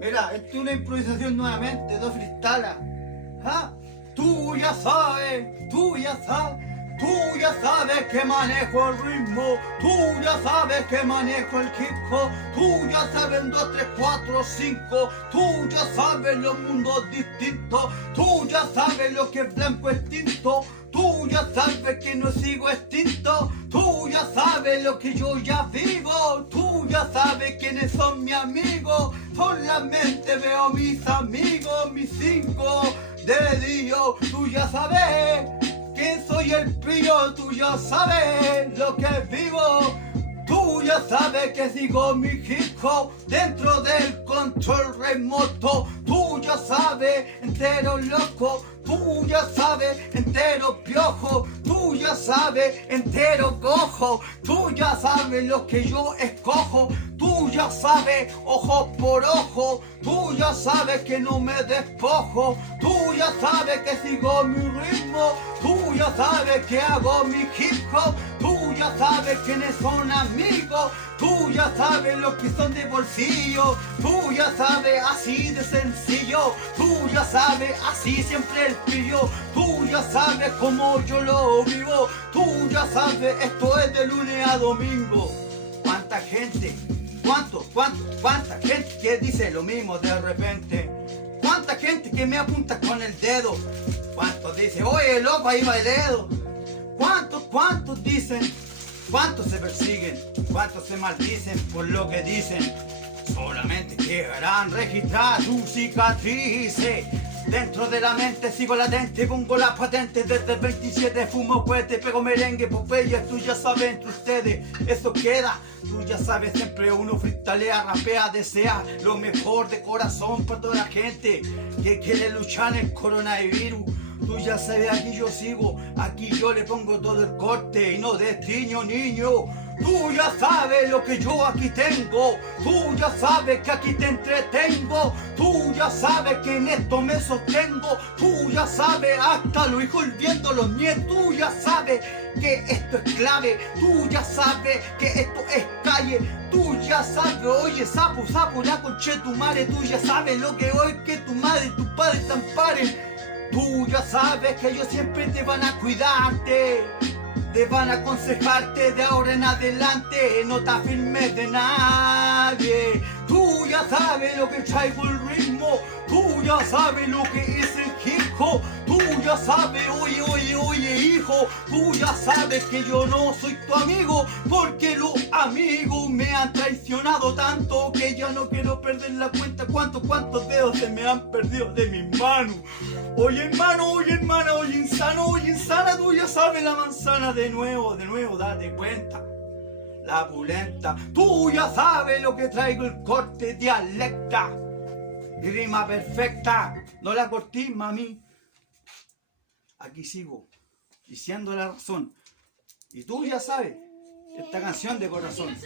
Mira, esto es una improvisación nuevamente, dos freestyles. ¿Ah? Tú ya sabes, tú ya sabes. Tú ya sabes que manejo el ritmo, tú ya sabes que manejo el hip hop, tú ya sabes 1, 2, 3, 4, 5, tú ya sabes los mundos distintos, tú ya sabes lo que es blanco extinto, tú ya sabes que no sigo extinto, tú ya sabes lo que yo ya vivo, tú ya sabes quiénes son mis amigos, solamente veo mis amigos, mis 5 dedillos, tú ya sabes. Que soy el pío, tú ya sabes lo que vivo. Tú ya sabes que sigo mi hip hop dentro del control remoto. Tú ya sabes, entero loco. Tú ya sabes, entero piojo. Tú ya sabes, entero cojo. Tú ya sabes lo que yo escojo. Tú ya sabes, ojo por ojo. Tú ya sabes que no me despojo. Tú ya sabes que sigo mi ritmo. Tú ya sabes que hago mi hip hop. Tú ya sabes quiénes son amigos. Tú ya sabes los que son de bolsillo. Tú ya sabes así de sencillo. Tú ya sabes así siempre el pillo. Tú ya sabes cómo yo lo vivo. Tú ya sabes esto es de lunes a domingo. ¿Cuánta gente? ¿Cuánta gente que dice lo mismo de repente? ¿Cuánta gente que me apunta con el dedo? ¿Cuántos dicen, oye loco, ahí va el dedo? ¿Cuántos dicen? ¿Cuántos se persiguen? ¿Cuántos se maldicen por lo que dicen? Solamente quedarán registradas sus cicatrices. Dentro de la mente sigo latente, pongo las patentes desde el 27, fumo cohete, pego merengue, popeyes, tú ya sabes entre ustedes, eso queda, tú ya sabes, siempre uno freestalea, rapea, desea lo mejor de corazón para toda la gente que quiere luchar en el coronavirus. Tú ya sabes, aquí yo sigo, aquí yo le pongo todo el corte y no destiño, niño. Tú ya sabes lo que yo aquí tengo, tú ya sabes que aquí te entretengo, tú ya sabes que en esto me sostengo, tú ya sabes hasta los hijos viendo los nietos, tú ya sabes que esto es clave, tú ya sabes que esto es calle, tú ya sabes, oye sapo, la conche tu madre, tú ya sabes lo que hoy que tu madre y tu padre te amparen, tú ya sabes que ellos siempre te van a cuidarte. Te van a aconsejarte de ahora en adelante, no te afirmes de nadie. Tú ya sabes lo que traigo el ritmo, tú ya sabes lo que es el hip hop, tú ya sabes, oye hijo, tú ya sabes que yo no soy tu amigo, porque los amigos me han traicionado tanto que ya no quiero perder la cuenta cuántos dedos se me han perdido de mis manos. Oye hermano, oye hermana, oye insana, tú ya sabes la manzana de nuevo, date cuenta. La pulenta, tú ya sabes lo que traigo el corte dialecta. Y rima perfecta, no la cortís, mami. Aquí sigo, diciendo la razón. Y tú ya sabes, esta canción de corazón.